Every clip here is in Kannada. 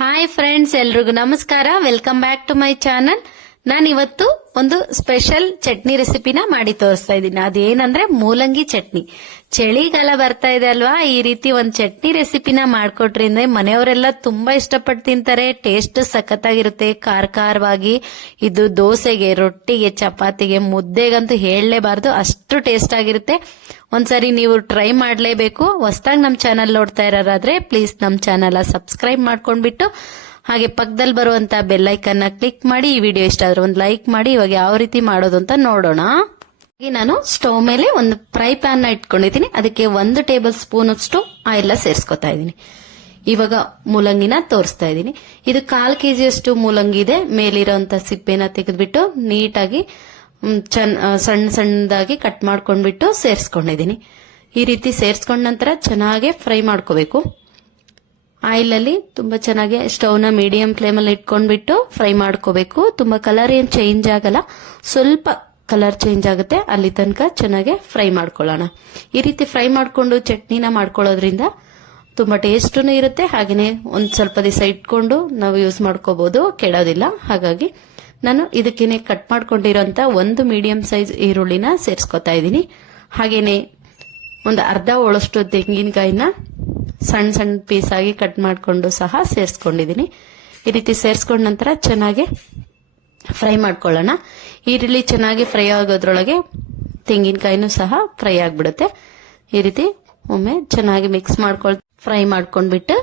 ಹಾಯ್ ಫ್ರೆಂಡ್ಸ್, ಎಲ್ರಿಗೂ ನಮಸ್ಕಾರ. Welcome back to my channel. ನಾನು ಇವತ್ತು ಒಂದು ಸ್ಪೆಷಲ್ ಚಟ್ನಿ ರೆಸಿಪಿನ ಮಾಡಿ ತೋರಿಸ್ತಾ ಇದ್ದೀನಿ. ಅದೇನಂದ್ರೆ ಮೂಲಂಗಿ ಚಟ್ನಿ. ಚಳಿಗಾಲ ಬರ್ತಾ ಇದೆ ಅಲ್ವಾ, ಈ ರೀತಿ ಒಂದು ಚಟ್ನಿ ರೆಸಿಪಿನ ಮಾಡ್ಕೊಟ್ರಿಂದ ಮನೆಯವರೆಲ್ಲ ತುಂಬಾ ಇಷ್ಟಪಟ್ಟು ತಿಂತಾರೆ. ಟೇಸ್ಟ್ ಸಖತ್ತಾಗಿರುತ್ತೆ, ಖಾರವಾಗಿ. ಇದು ದೋಸೆಗೆ, ರೊಟ್ಟಿಗೆ, ಚಪಾತಿಗೆ, ಮುದ್ದೆಗಂತೂ ಹೇಳಲೇಬಾರ್ದು, ಅಷ್ಟು ಟೇಸ್ಟ್ ಆಗಿರುತ್ತೆ. ಒಂದ್ಸರಿ ನೀವು ಟ್ರೈ ಮಾಡ್ಲೇಬೇಕು. ಹೊಸದಾಗಿ ನಮ್ ಚಾನಲ್ ನೋಡ್ತಾ ಇರೋರಾದ್ರೆ ಪ್ಲೀಸ್ ನಮ್ ಚಾನಲ್ ಸಬ್ಸ್ಕ್ರೈಬ್ ಮಾಡ್ಕೊಂಡ್ಬಿಟ್ಟು ಹಾಗೆ ಪಕ್ಕದಲ್ಲಿ ಬರುವಂತ ಬೆಲ್ ಐಕನ್ ಕ್ಲಿಕ್ ಮಾಡಿ. ಈ ವಿಡಿಯೋ ಇಷ್ಟ ಆದ್ರೆ ಒಂದು ಲೈಕ್ ಮಾಡಿ. ಇವಾಗ ಯಾವ ರೀತಿ ಮಾಡೋದು ಅಂತ ನೋಡೋಣ. ನಾನು ಸ್ಟವ್ ಮೇಲೆ ಒಂದು ಫ್ರೈ ಪ್ಯಾನ್ ನ ಇಟ್ಕೊಂಡಿದ್ದೀನಿ. ಅದಕ್ಕೆ 1 ಟೇಬಲ್ ಸ್ಪೂನ್ ಅಷ್ಟು ಆಯಿಲ್ ಸೇರಿಸ್ಕೊತಾ ಇದ್ದೀನಿ. ಇವಾಗ ಮೂಲಂಗಿನ ತೋರಿಸ್ತಾ ಇದ್ದೀನಿ. ಇದು 1/4 kg ಅಷ್ಟು ಮೂಲಂಗಿ ಇದೆ. ಮೇಲಿರೋಂತ ಸಿಪ್ಪೆನ ತೆಗೆದ್ಬಿಟ್ಟು ನೀಟಾಗಿ ಸಣ್ಣ ಸಣ್ಣದಾಗಿ ಕಟ್ ಮಾಡ್ಕೊಂಡ್ಬಿಟ್ಟು ಸೇರಿಸ್ಕೊಂಡಿದ್ದೀನಿ. ಈ ರೀತಿ ಸೇರಿಸ್ಕೊಂಡ ನಂತರ ಚೆನ್ನಾಗಿ ಫ್ರೈ ಮಾಡ್ಕೋಬೇಕು. ಆಯಿಲ್ ಅಲ್ಲಿ ತುಂಬಾ ಚೆನ್ನಾಗಿ ಸ್ಟವ್ ನ ಮೀಡಿಯಂ ಫ್ಲೇಮ್ ಅಲ್ಲಿ ಇಟ್ಕೊಂಡ್ಬಿಟ್ಟು ಫ್ರೈ ಮಾಡ್ಕೋಬೇಕು. ತುಂಬಾ ಕಲರ್ ಏನ್ ಚೇಂಜ್ ಆಗಲ್ಲ, ಸ್ವಲ್ಪ ಕಲರ್ ಚೇಂಜ್ ಆಗುತ್ತೆ, ಅಲ್ಲಿ ತನಕ ಚೆನ್ನಾಗಿ ಫ್ರೈ ಮಾಡ್ಕೊಳ್ಳೋಣ. ಈ ರೀತಿ ಫ್ರೈ ಮಾಡ್ಕೊಂಡು ಚಟ್ನಿನ ಮಾಡ್ಕೊಳ್ಳೋದ್ರಿಂದ ತುಂಬಾ ಟೇಸ್ಟೂ ಇರುತ್ತೆ. ಹಾಗೇನೆ ಒಂದ್ ಸ್ವಲ್ಪ ದಿವಸ ಇಟ್ಕೊಂಡು ನಾವು ಯೂಸ್ ಮಾಡ್ಕೋಬಹುದು, ಕೆಡೋದಿಲ್ಲ. ಹಾಗಾಗಿ ನಾನು ಇದಕ್ಕೇನೆ ಕಟ್ ಮಾಡ್ಕೊಂಡಿರೋಂತ 1 ಮೀಡಿಯಂ ಸೈಜ್ ಈರುಳ್ಳಿನ ಸೇರಿಸ್ಕೊತಾ ಇದ್ದೀನಿ. ಹಾಗೇನೆ ಒಂದು ಅರ್ಧ ಹೋಳಷ್ಟು ತೆಂಗಿನಕಾಯಿನ ಸಣ್ಣ ಸಣ್ಣ ಪೀಸ್ ಆಗಿ ಕಟ್ ಮಾಡ್ಕೊಂಡು ಸಹ ಸೇರಿಸ್ಕೊಂಡಿದ್ದೀನಿ. ಈ ರೀತಿ ಸೇರಿಸ್ಕೊಂಡ ನಂತರ ಚೆನ್ನಾಗಿ ಫ್ರೈ ಮಾಡ್ಕೊಳ್ಳೋಣ. ಈರುಳ್ಳಿ ಚೆನ್ನಾಗಿ ಫ್ರೈ ಆಗೋದ್ರೊಳಗೆ ತೆಂಗಿನಕಾಯಿನೂ ಸಹ ಫ್ರೈ ಆಗ್ಬಿಡುತ್ತೆ. ಈ ರೀತಿ ಒಮ್ಮೆ ಚೆನ್ನಾಗಿ ಮಿಕ್ಸ್ ಫ್ರೈ ಮಾಡ್ಕೊಂಡ್ಬಿಟ್ಟು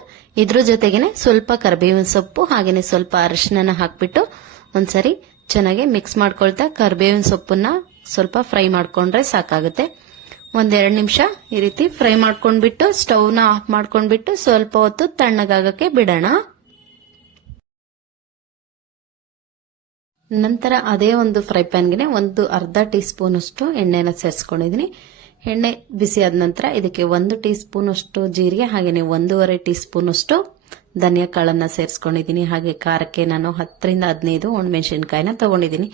ಇದ್ರ ಜೊತೆಗೇನೆ ಸ್ವಲ್ಪ ಕರಿಬೇವಿನ ಸೊಪ್ಪು ಹಾಗೇನೆ ಸ್ವಲ್ಪ ಅರಿಶಿನ ಹಾಕ್ಬಿಟ್ಟು ಒಂದ್ಸರಿ ಚೆನ್ನಾಗಿ ಮಿಕ್ಸ್ ಮಾಡ್ಕೊಳ್ತಾ ಕರಿಬೇವಿನ ಸೊಪ್ಪನ್ನ ಸ್ವಲ್ಪ ಫ್ರೈ ಮಾಡ್ಕೊಂಡ್ರೆ ಸಾಕಾಗುತ್ತೆ. 1-2 ನಿಮಿಷ ಈ ರೀತಿ ಫ್ರೈ ಮಾಡ್ಕೊಂಡ್ಬಿಟ್ಟು ಸ್ಟವ್ ನ ಆಫ್ ಮಾಡ್ಕೊಂಡ್ಬಿಟ್ಟು ಸ್ವಲ್ಪ ಹೊತ್ತು ತಣ್ಣಗಾಗಕ್ಕೆ ಬಿಡೋಣ. ನಂತರ ಅದೇ ಒಂದು ಫ್ರೈ ಪ್ಯಾನ್ಗೆ ಒಂದು ಅರ್ಧ ಟೀ ಸ್ಪೂನ್ ಅಷ್ಟು ಎಣ್ಣೆನ ಸೇರಿಸ್ಕೊಂಡಿದೀನಿ. ಎಣ್ಣೆ ಬಿಸಿ ಆದ ನಂತರ ಇದಕ್ಕೆ 1 ಟೀ ಸ್ಪೂನ್ ಅಷ್ಟು ಜೀರಿಗೆ ಹಾಗೇನೆ 1.5 ಟೀ ಸ್ಪೂನ್ ಅಷ್ಟು ಧನಿಯಾ ಕಾಳನ್ನ ಸೇರಿಸ್ಕೊಂಡಿದ್ದೀನಿ. ಹಾಗೆ ಖಾರಕ್ಕೆ ನಾನು 10-15 ಒಣಮೆಣಸಿನಕಾಯಿನ ತಗೊಂಡಿದ್ದೀನಿ.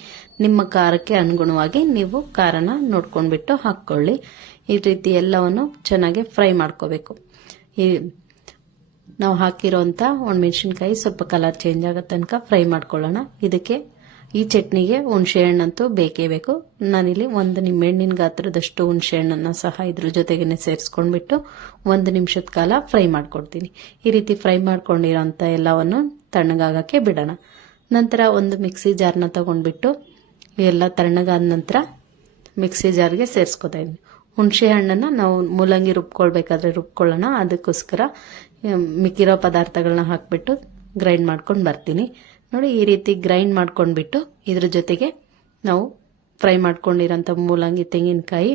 ನಿಮ್ಮ ಖಾರಕ್ಕೆ ಅನುಗುಣವಾಗಿ ನೀವು ಖಾರನ ನೋಡ್ಕೊಂಡ್ಬಿಟ್ಟು ಹಾಕೊಳ್ಳಿ. ಈ ರೀತಿ ಎಲ್ಲವನ್ನು ಚೆನ್ನಾಗಿ ಫ್ರೈ ಮಾಡ್ಕೋಬೇಕು. ನಾವು ಹಾಕಿರೋಂತ ಒಣಮೆಣಸಿನಕಾಯಿ ಸ್ವಲ್ಪ ಕಲರ್ ಚೇಂಜ್ ಆಗೋ ತನಕ ಫ್ರೈ ಮಾಡ್ಕೊಳ್ಳೋಣ. ಇದಕ್ಕೆ ಈ ಚಟ್ನಿಗೆ ಹುಣಸೆ ಹಣ್ಣಂತೂ ಬೇಕೇ ಬೇಕು. ನಾನಿಲ್ಲಿ 1 ನಿಂಬೆಹಣ್ಣಿನ ಗಾತ್ರದಷ್ಟು ಹುಣಸೆ ಹಣ್ಣನ್ನ ಸಹ ಇದ್ರ ಜೊತೆಗೇನೆ ಸೇರಿಸ್ಕೊಂಡ್ಬಿಟ್ಟು 1 ನಿಮಿಷದ ಕಾಲ ಫ್ರೈ ಮಾಡ್ಕೊಡ್ತೀನಿ. ಈ ರೀತಿ ಫ್ರೈ ಮಾಡ್ಕೊಂಡಿರೋಂತ ಎಲ್ಲವನ್ನು ತಣ್ಣಗಾಗಕ್ಕೆ ಬಿಡೋಣ. ನಂತರ ಒಂದು ಮಿಕ್ಸಿ ಜಾರ್ನ ತಗೊಂಡ್ಬಿಟ್ಟು ಎಲ್ಲ ತಣ್ಣಗಾದ ನಂತರ ಮಿಕ್ಸಿ ಜಾರ್ಗೆ ಸೇರಿಸ್ಕೊತಾ ಇದ್ದೀನಿ. ಹುಣಸೆ ಹಣ್ಣನ್ನ ನಾವು ಮೂಲಂಗಿ ರುಬ್ಕೊಳ್ಬೇಕಾದ್ರೆ ರುಬ್ಕೊಳ್ಳೋಣ. ಅದಕ್ಕೋಸ್ಕರ ಮಿಕ್ಕಿರೋ ಪದಾರ್ಥಗಳನ್ನ ಹಾಕ್ಬಿಟ್ಟು ಗ್ರೈಂಡ್ ಮಾಡ್ಕೊಂಡು ಬರ್ತೀನಿ. ನೋಡಿ, ಈ ರೀತಿ ಗ್ರೈಂಡ್ ಮಾಡ್ಕೊಂಡ್ಬಿಟ್ಟು ಇದ್ರ ಜೊತೆಗೆ ನಾವು ಫ್ರೈ ಮಾಡ್ಕೊಂಡಿರೋಂಥ ಮೂಲಂಗಿ ತೆಂಗಿನಕಾಯಿ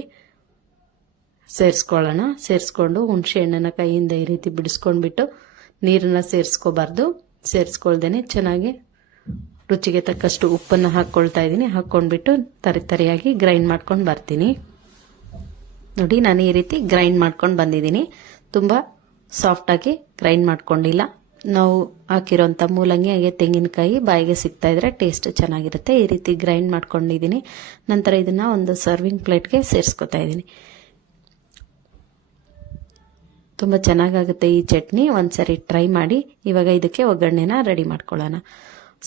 ಸೇರಿಸ್ಕೊಳ್ಳೋಣ. ಸೇರಿಸ್ಕೊಂಡು ಹುಣಸೆ ಹಣ್ಣನ್ನ ಕೈಯಿಂದ ಈ ರೀತಿ ಬಿಡಿಸ್ಕೊಂಡ್ಬಿಟ್ಟು ನೀರನ್ನ ಸೇರಿಸ್ಕೋಬಾರ್ದು. ಸೇರಿಸ್ಕೊಳ್ದೇನೆ ಚೆನ್ನಾಗಿ ರುಚಿಗೆ ತಕ್ಕಷ್ಟು ಉಪ್ಪನ್ನು ಹಾಕ್ಕೊಳ್ತಾ ಇದ್ದೀನಿ. ಹಾಕ್ಕೊಂಡ್ಬಿಟ್ಟು ತರಿಯಾಗಿ ಗ್ರೈಂಡ್ ಮಾಡ್ಕೊಂಡು ಬರ್ತೀನಿ. ನೋಡಿ, ನಾನು ಈ ರೀತಿ ಗ್ರೈಂಡ್ ಮಾಡ್ಕೊಂಡು ಬಂದಿದ್ದೀನಿ. ತುಂಬಾ ಸಾಫ್ಟ್ ಆಗಿ ಗ್ರೈಂಡ್ ಮಾಡ್ಕೊಂಡಿಲ್ಲ. ನಾವು ಹಾಕಿರೋಂಥ ಮೂಲಂಗಿ ಹಾಗೆ ತೆಂಗಿನಕಾಯಿ ಬಾಯಿಗೆ ಸಿಗ್ತಾ ಇದ್ರೆ ಟೇಸ್ಟ್ ಚೆನ್ನಾಗಿರುತ್ತೆ. ಈ ರೀತಿ ಗ್ರೈಂಡ್ ಮಾಡ್ಕೊಂಡಿದ್ದೀನಿ. ನಂತರ ಇದನ್ನ ಒಂದು ಸರ್ವಿಂಗ್ ಪ್ಲೇಟ್ಗೆ ಸೇರಿಸ್ಕೊತಾ ಇದ್ದೀನಿ. ತುಂಬಾ ಚೆನ್ನಾಗಾಗುತ್ತೆ ಈ ಚಟ್ನಿ. ಒಂದ್ಸರಿ ಟ್ರೈ ಮಾಡಿ. ಇವಾಗ ಇದಕ್ಕೆ ಒಗ್ಗರಣೆನ ರೆಡಿ ಮಾಡ್ಕೊಳ್ಳೋಣ.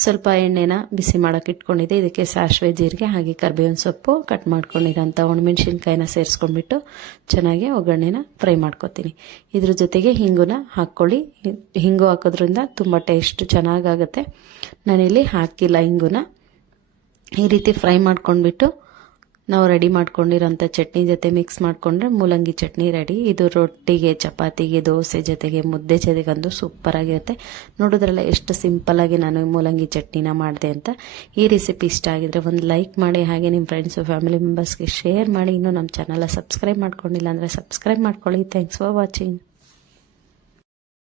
ಸ್ವಲ್ಪ ಎಣ್ಣೆನ ಬಿಸಿ ಮಾಡಕ್ಕೆ ಇಟ್ಕೊಂಡಿದ್ದೆ. ಇದಕ್ಕೆ ಸಾಸಿವೆ, ಜೀರಿಗೆ ಹಾಗೆ ಕರಿಬೇವಿನ ಸೊಪ್ಪು, ಕಟ್ ಮಾಡ್ಕೊಂಡಿರೋಂಥ ಒಣಮೆಣಸಿನಕಾಯಿನ ಸೇರಿಸ್ಕೊಂಡ್ಬಿಟ್ಟು ಚೆನ್ನಾಗಿ ಒಗ್ಗರಣೆನ ಫ್ರೈ ಮಾಡ್ಕೊತೀನಿ. ಇದ್ರ ಜೊತೆಗೆ ಹಿಂಗುನ ಹಾಕ್ಕೊಳ್ಳಿ. ಹಿಂಗು ಹಾಕೋದ್ರಿಂದ ತುಂಬ ಟೇಸ್ಟ್ ಚೆನ್ನಾಗಾಗುತ್ತೆ. ನಾನಿಲ್ಲಿ ಹಾಕಿಲ್ಲ ಹಿಂಗುನ. ಈ ರೀತಿ ಫ್ರೈ ಮಾಡ್ಕೊಂಡ್ಬಿಟ್ಟು ನಾವು ರೆಡಿ ಮಾಡ್ಕೊಂಡಿರೋಂಥ ಚಟ್ನಿ ಜೊತೆ ಮಿಕ್ಸ್ ಮಾಡ್ಕೊಂಡ್ರೆ ಮೂಲಂಗಿ ಚಟ್ನಿ ರೆಡಿ. ಇದು ರೊಟ್ಟಿಗೆ, ಚಪಾತಿಗೆ, ದೋಸೆ ಜೊತೆಗೆ, ಮುದ್ದೆ ಜೊತೆಗಂದು ಸೂಪರ್ ಆಗಿರುತ್ತೆ. ನೋಡೋದ್ರಲ್ಲ ಎಷ್ಟು ಸಿಂಪಲ್ ಆಗಿ ನಾನು ಮೂಲಂಗಿ ಚಟ್ನಿನ ಮಾಡಿದೆ ಅಂತ. ಈ ರೆಸಿಪಿ ಇಷ್ಟ ಆಗಿದ್ರೆ ಒಂದು ಲೈಕ್ ಮಾಡಿ. ಹಾಗೆ ನಿಮ್ಮ ಫ್ರೆಂಡ್ಸ್ ಫ್ಯಾಮಿಲಿ ಮೆಂಬರ್ಸ್ಗೆ ಶೇರ್ ಮಾಡಿ. ಇನ್ನೂ ನಮ್ಮ ಚಾನಲ್ ಸಬ್ಸ್ಕ್ರೈಬ್ ಮಾಡ್ಕೊಂಡಿಲ್ಲ ಅಂದ್ರೆ ಸಬ್ಸ್ಕ್ರೈಬ್ ಮಾಡ್ಕೊಳ್ಳಿ. Thanks for watching.